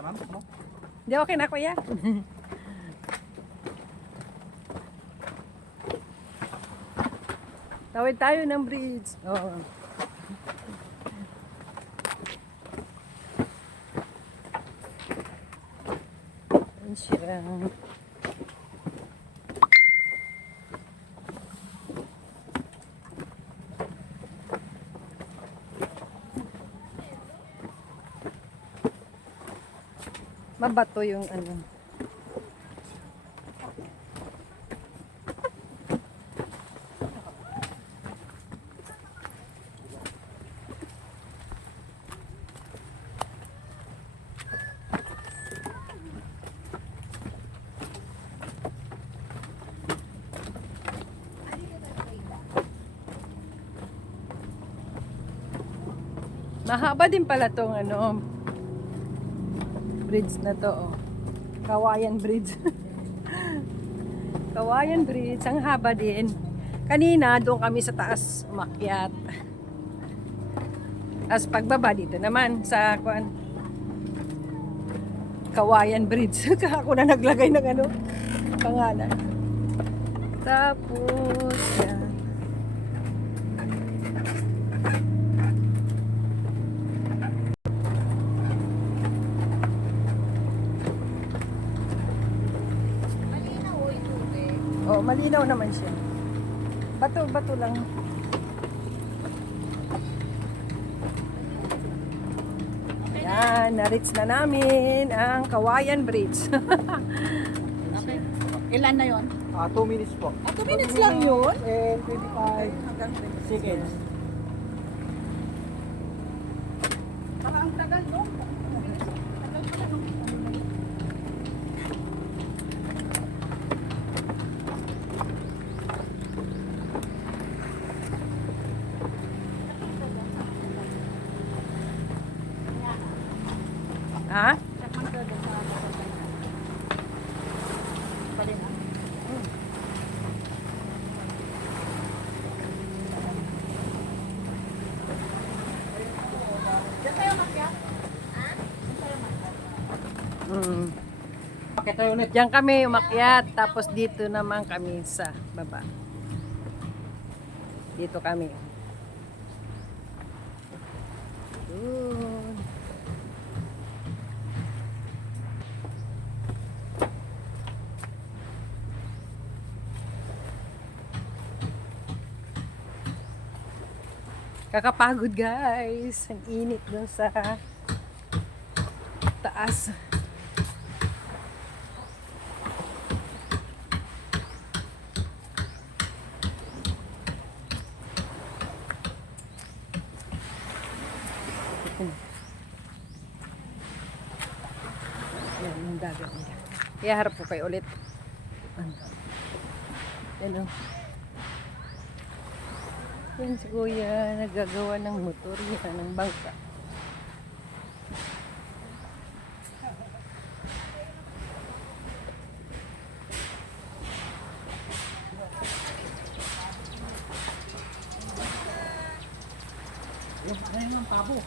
Ma'am, no? Hindi, okay na kuya. Tawid tayo ng bridge. Oo. Ayan siya. Mabato yung ano. Mahaba din pala tong ano bridge na to. Oh. Kawayan Bridge. Kawayan Bridge, ang haba din. Kanina doon kami sa taas umakyat. Tapos pagbaba dito naman sa kuan Kawayan Bridge. Ako na naglagay ng ano pangalan. Tapos yan. Malinaw o yung tubig. Oh, malinaw naman siya. Bato, bato lang. Yan, na-reach na namin ang Kawayan Bridge. Okay. Ilan na yon? Ah, 2 minutes po. Ah, 2 minutes lang yun? And 25 seconds. Baka ang tagal, no? Ha? Mm. Okay tayo ulit. Diyan kami umakyat, tapos dito naman kami sa baba. Dito kami. Yun. Kakapagod guys. Ang init dun sa taas. Yan, yung dagat nila. Iharap po kayo ulit. Ano? Yan o. Yan si Kuya, nagagawa ng motor yan, ng bangka. Ayun ang tabo.